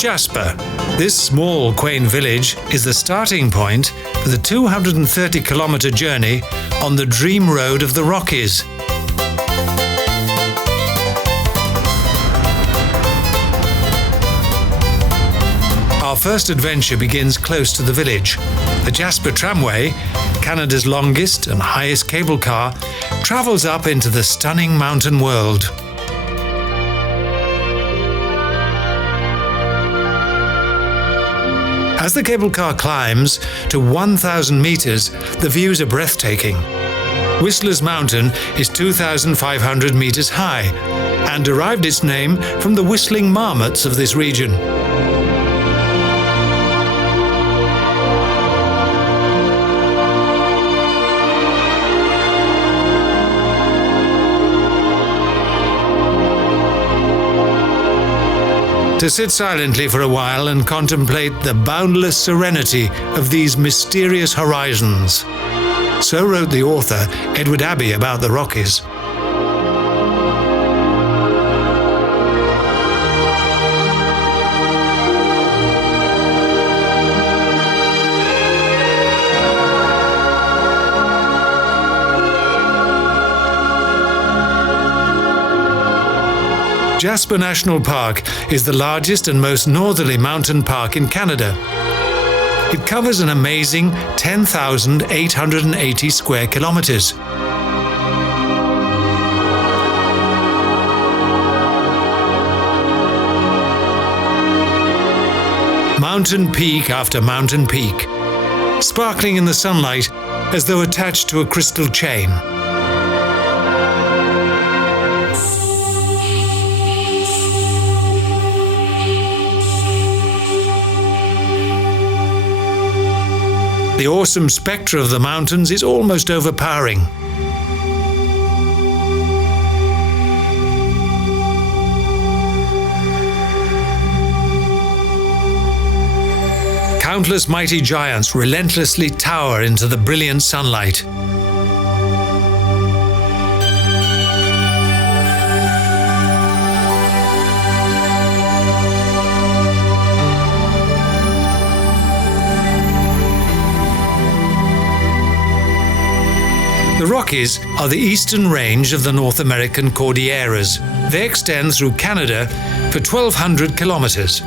Jasper. This small, quaint village is the starting point for the 230-kilometre journey on the dream road of the Rockies. Our first adventure begins close to the village. The Jasper Tramway, Canada's longest and highest cable car, travels up into the stunning mountain world. As the cable car climbs to 1,000 meters, the views are breathtaking. Whistler's Mountain is 2,500 meters high and derived its name from the whistling marmots of this region. To sit silently for a while and contemplate the boundless serenity of these mysterious horizons. So wrote the author Edward Abbey about the Rockies. Jasper National Park is the largest and most northerly mountain park in Canada. It covers an amazing 10,880 square kilometres. Mountain peak after mountain peak, sparkling in the sunlight as though attached to a crystal chain. The awesome spectre of the mountains is almost overpowering. Countless mighty giants relentlessly tower into the brilliant sunlight. The Rockies are the eastern range of the North American Cordilleras. They extend through Canada for 1,200 kilometres.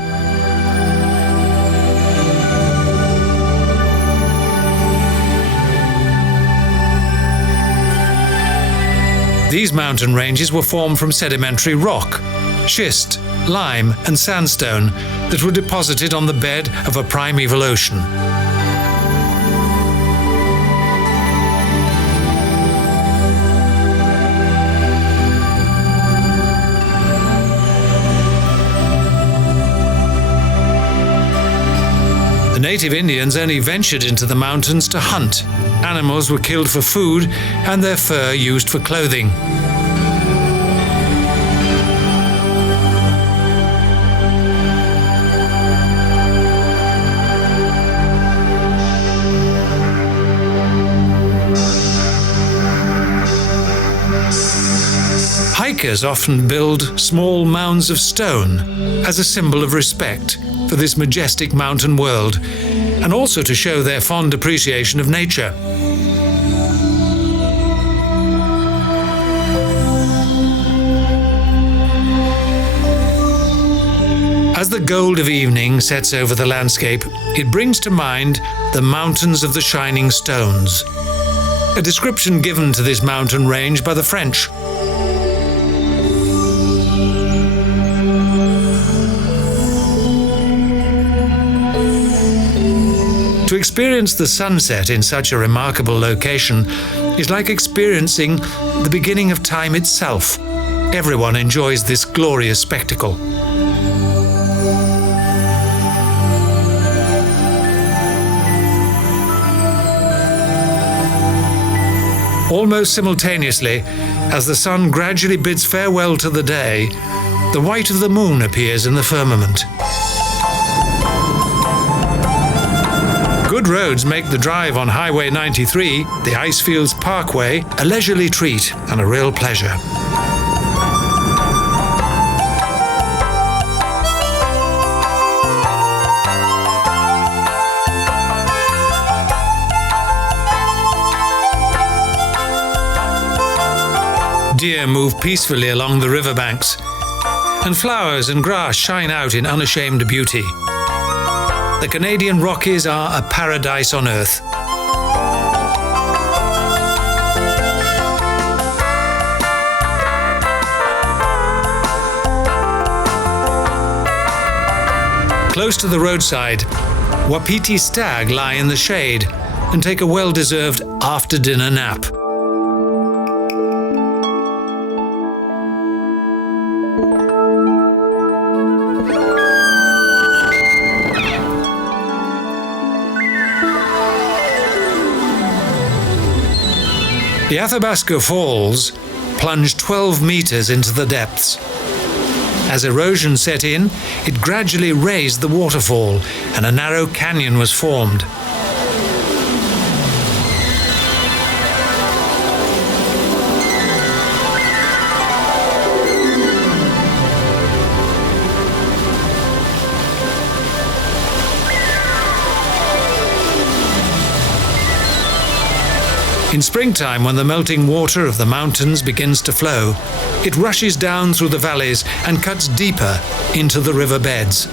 These mountain ranges were formed from sedimentary rock, schist, lime and sandstone that were deposited on the bed of a primeval ocean. The native Indians only ventured into the mountains to hunt. Animals were killed for food and their fur used for clothing. Hikers often build small mounds of stone as a symbol of respect for this majestic mountain world, and also to show their fond appreciation of nature. As the gold of evening sets over the landscape, it brings to mind the mountains of the shining stones, a description given to this mountain range by the French. To experience the sunset in such a remarkable location is like experiencing the beginning of time itself. Everyone enjoys this glorious spectacle. Almost simultaneously, as the sun gradually bids farewell to the day, the white of the moon appears in the firmament. Good roads make the drive on Highway 93, the Icefields Parkway, a leisurely treat and a real pleasure. Deer move peacefully along the riverbanks, and flowers and grass shine out in unashamed beauty. The Canadian Rockies are a paradise on earth. Close to the roadside, wapiti stag lie in the shade and take a well-deserved after-dinner nap. The Athabasca Falls plunged 12 meters into the depths. As erosion set in, it gradually raised the waterfall and a narrow canyon was formed. In springtime, when the melting water of the mountains begins to flow, it rushes down through the valleys and cuts deeper into the river beds.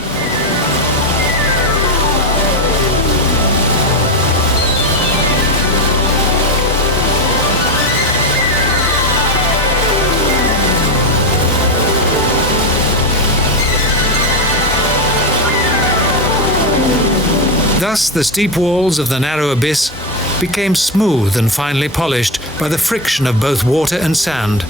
Thus, the steep walls of the narrow abyss became smooth and finely polished by the friction of both water and sand.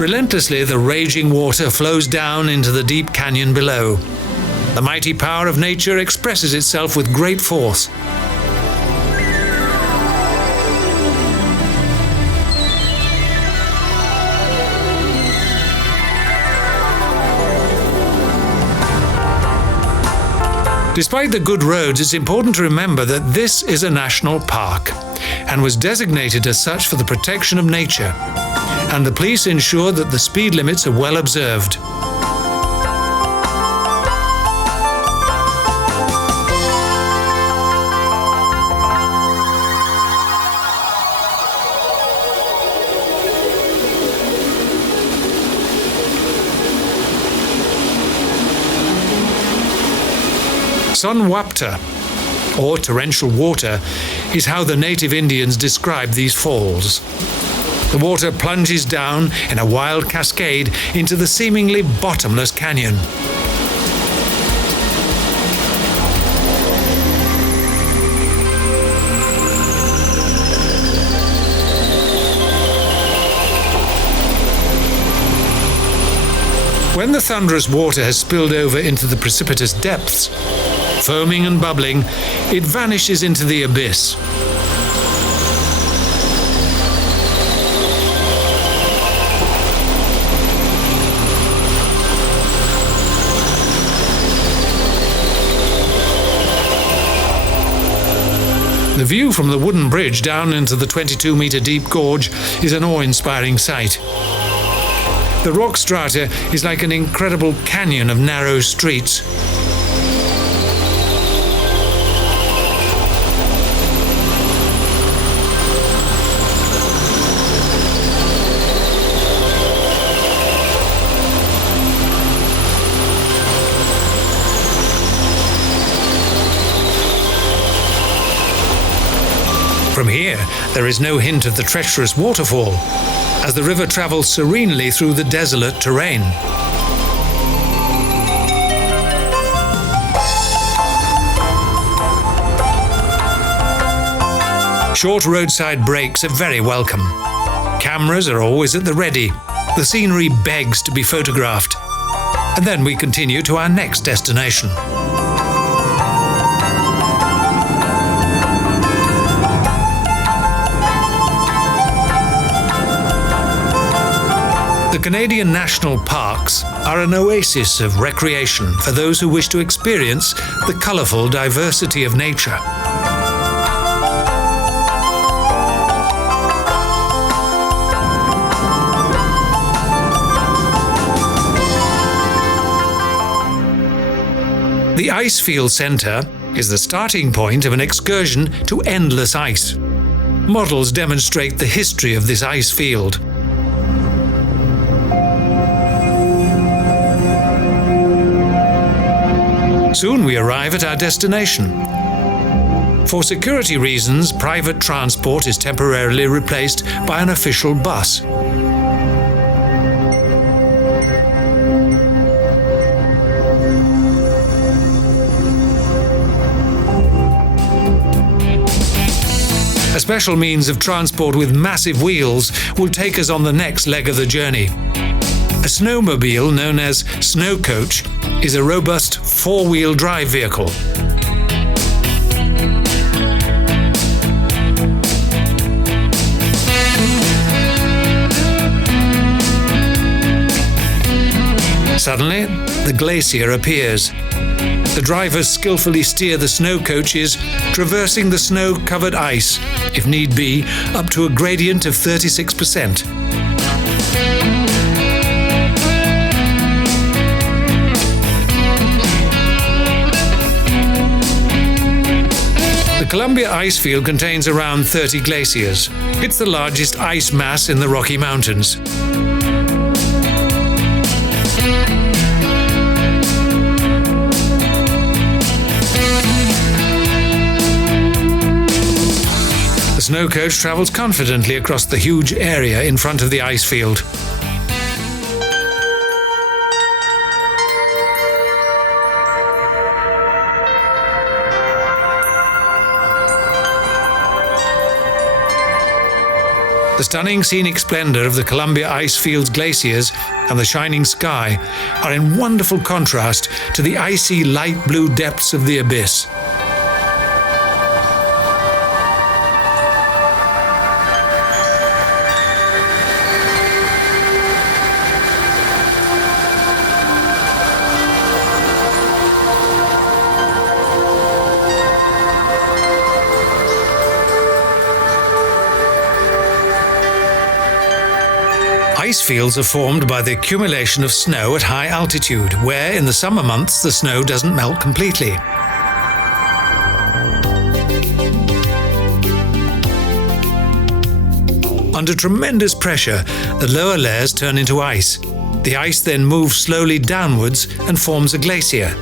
Relentlessly, the raging water flows down into the deep canyon below. The mighty power of nature expresses itself with great force. Despite the good roads, it's important to remember that this is a national park and was designated as such for the protection of nature, and the police ensure that the speed limits are well observed. Sunwapta, or torrential water, is how the native Indians describe these falls. The water plunges down in a wild cascade into the seemingly bottomless canyon. When the thunderous water has spilled over into the precipitous depths, foaming and bubbling, it vanishes into the abyss. The view from the wooden bridge down into the 22-meter deep gorge is an awe-inspiring sight. The rock strata is like an incredible canyon of narrow streets. From here, there is no hint of the treacherous waterfall, as the river travels serenely through the desolate terrain. Short roadside breaks are very welcome. Cameras are always at the ready. The scenery begs to be photographed. And then we continue to our next destination. The Canadian National Parks are an oasis of recreation for those who wish to experience the colourful diversity of nature. The icefield centre is the starting point of an excursion to endless ice. Models demonstrate the history of this ice field. Soon we arrive at our destination. For security reasons, private transport is temporarily replaced by an official bus. A special means of transport with massive wheels will take us on the next leg of the journey. A snowmobile known as snow coach is a robust four-wheel drive vehicle. Suddenly, the glacier appears. The drivers skillfully steer the snow coaches, traversing the snow-covered ice, if need be, up to a gradient of 36%. The Columbia Icefield contains around 30 glaciers. It's the largest ice mass in the Rocky Mountains. The snow coach travels confidently across the huge area in front of the ice field. The stunning scenic splendour of the Columbia Icefield's glaciers and the shining sky are in wonderful contrast to the icy light blue depths of the abyss. Ice fields are formed by the accumulation of snow at high altitude, where in the summer months the snow doesn't melt completely. Under tremendous pressure, the lower layers turn into ice. The ice then moves slowly downwards and forms a glacier.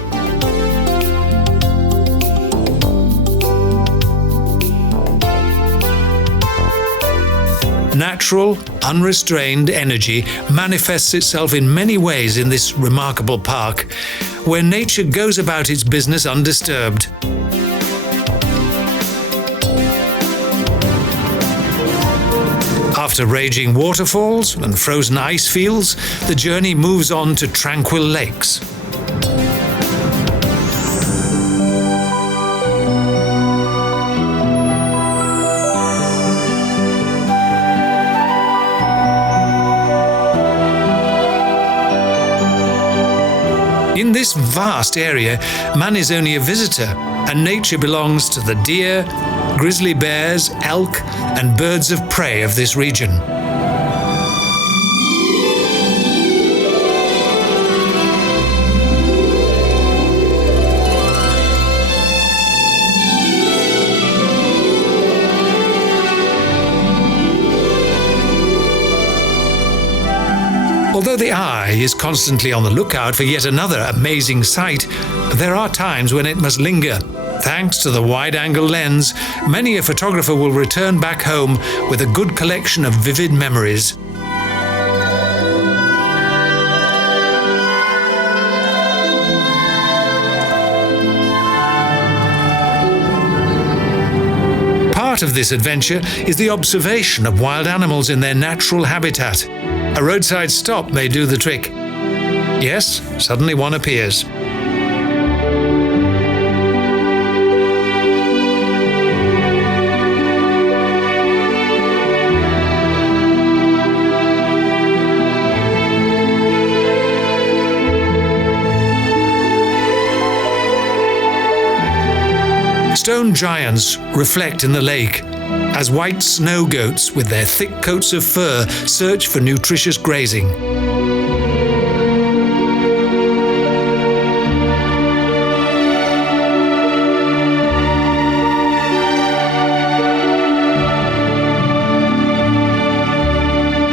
Natural, unrestrained energy manifests itself in many ways in this remarkable park, where nature goes about its business undisturbed. After raging waterfalls and frozen ice fields, the journey moves on to tranquil lakes. In this vast area, man is only a visitor, and nature belongs to the deer, grizzly bears, elk, and birds of prey of this region. Although the eye is constantly on the lookout for yet another amazing sight, there are times when it must linger. Thanks to the wide-angle lens, many a photographer will return back home with a good collection of vivid memories. Part of this adventure is the observation of wild animals in their natural habitat. A roadside stop may do the trick. Yes, suddenly one appears. Stone giants reflect in the lake, as white snow goats with their thick coats of fur search for nutritious grazing.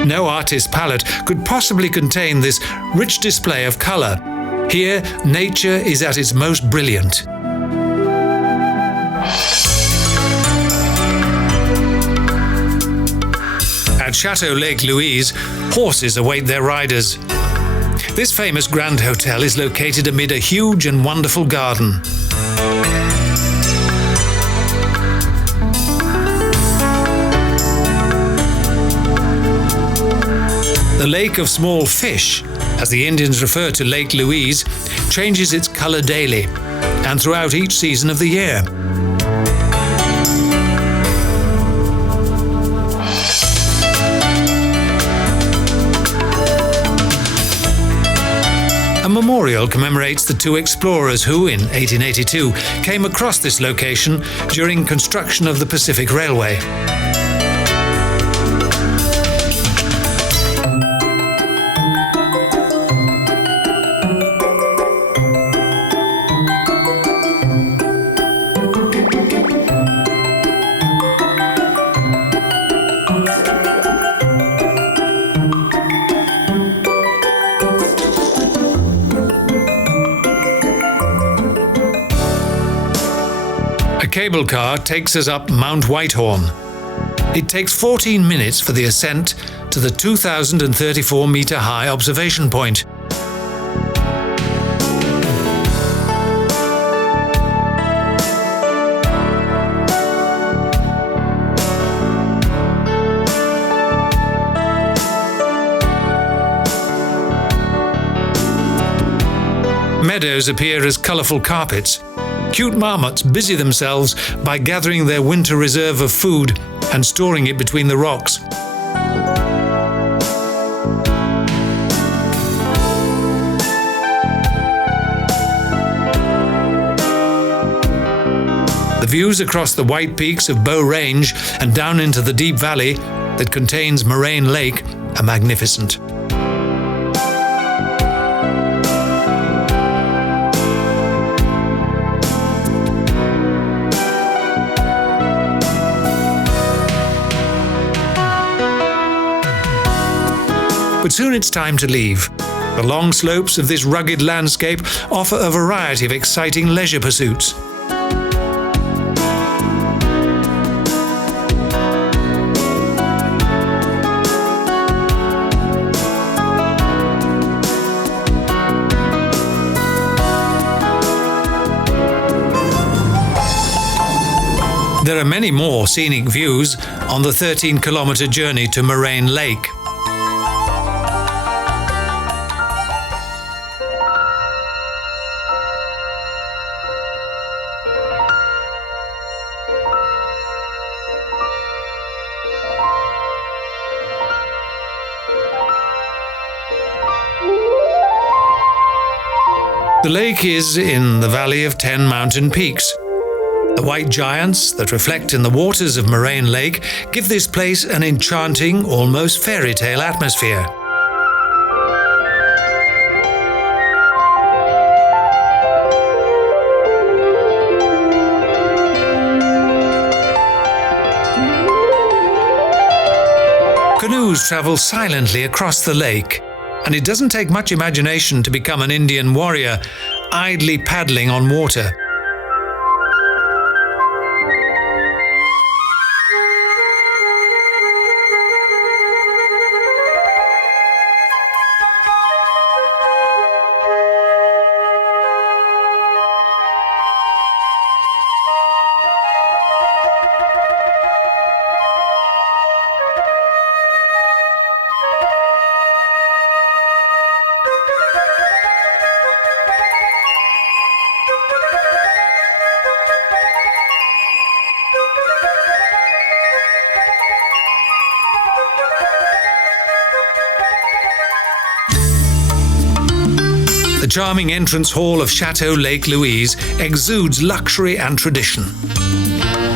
No artist's palette could possibly contain this rich display of colour. Here, nature is at its most brilliant. At Chateau Lake Louise, horses await their riders. This famous Grand Hotel is located amid a huge and wonderful garden. The Lake of Small Fish, as the Indians refer to Lake Louise, changes its colour daily and throughout each season of the year. A memorial commemorates the two explorers who, in 1882, came across this location during construction of the Pacific Railway. A cable car takes us up Mount Whitehorn. It takes 14 minutes for the ascent to the 2,034-metre high observation point. Meadows appear as colourful carpets. Cute marmots busy themselves by gathering their winter reserve of food and storing it between the rocks. The views across the white peaks of Bow Range and down into the deep valley that contains Moraine Lake are magnificent. But soon it's time to leave. The long slopes of this rugged landscape offer a variety of exciting leisure pursuits. There are many more scenic views on the 13-kilometre journey to Moraine Lake. The lake is in the valley of 10 mountain peaks. The white giants that reflect in the waters of Moraine Lake give this place an enchanting, almost fairy tale atmosphere. Canoes travel silently across the lake, and it doesn't take much imagination to become an Indian warrior, idly paddling on water. The charming entrance hall of Chateau Lake Louise exudes luxury and tradition.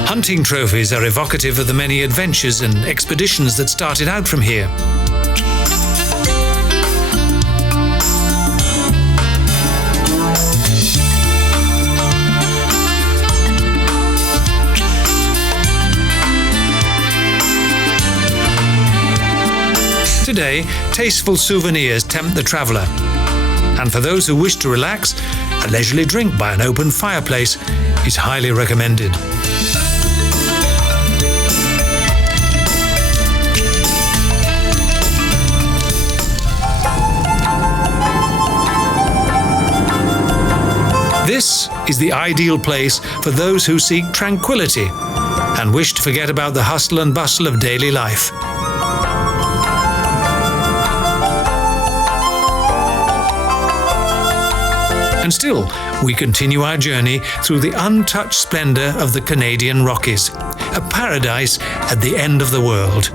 Hunting trophies are evocative of the many adventures and expeditions that started out from here. Today, tasteful souvenirs tempt the traveller. And for those who wish to relax, a leisurely drink by an open fireplace is highly recommended. This is the ideal place for those who seek tranquility and wish to forget about the hustle and bustle of daily life. And still, we continue our journey through the untouched splendour of the Canadian Rockies, a paradise at the end of the world.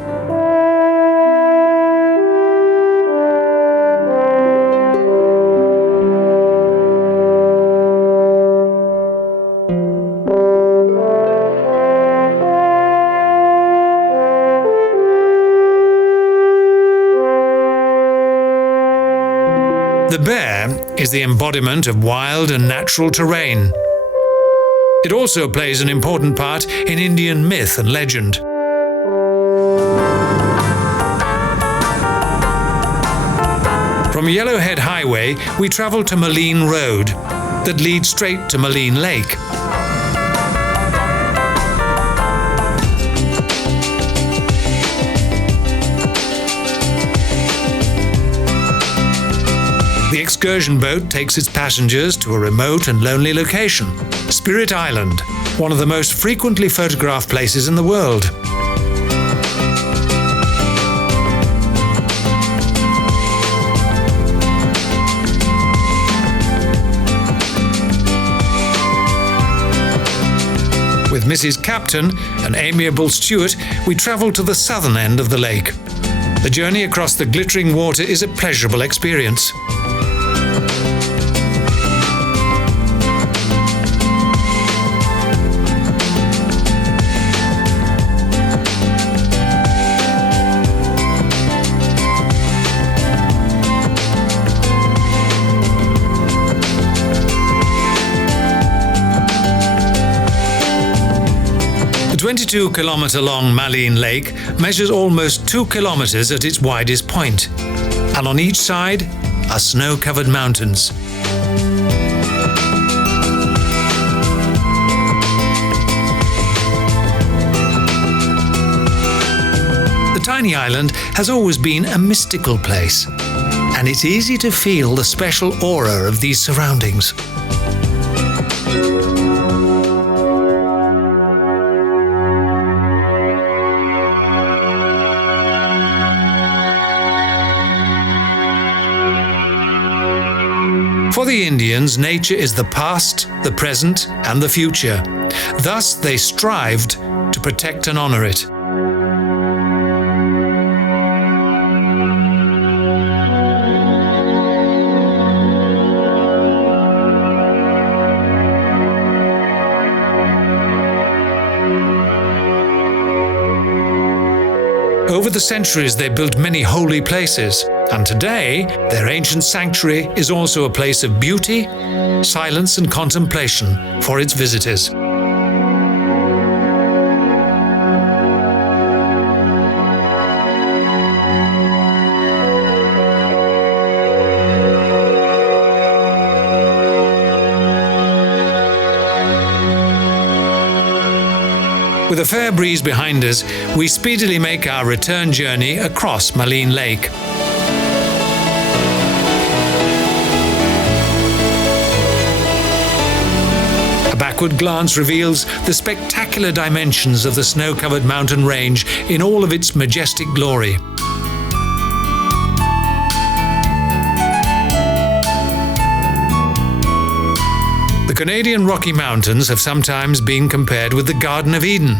The bear is the embodiment of wild and natural terrain. It also plays an important part in Indian myth and legend. From Yellowhead Highway, we travel to Moraine Road, that leads straight to Moraine Lake. The excursion boat takes its passengers to a remote and lonely location, Spirit Island, one of the most frequently photographed places in the world. With Mrs. Captain, an amiable steward, we travel to the southern end of the lake. The journey across the glittering water is a pleasurable experience. The 22-kilometre-long Moraine Lake measures almost 2 kilometres at its widest point, and on each side are snow-covered mountains. The tiny island has always been a mystical place, and it's easy to feel the special aura of these surroundings. For the Indians, nature is the past, the present, and the future. Thus, they strived to protect and honor it. Over the centuries, they built many holy places, and today, their ancient sanctuary is also a place of beauty, silence, and contemplation for its visitors. With a fair breeze behind us, we speedily make our return journey across Moraine Lake. A backward glance reveals the spectacular dimensions of the snow-covered mountain range in all of its majestic glory. The Canadian Rocky Mountains have sometimes been compared with the Garden of Eden,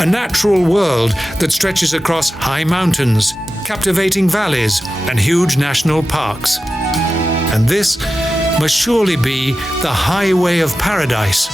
a natural world that stretches across high mountains, captivating valleys, and huge national parks. And this must surely be the highway of paradise.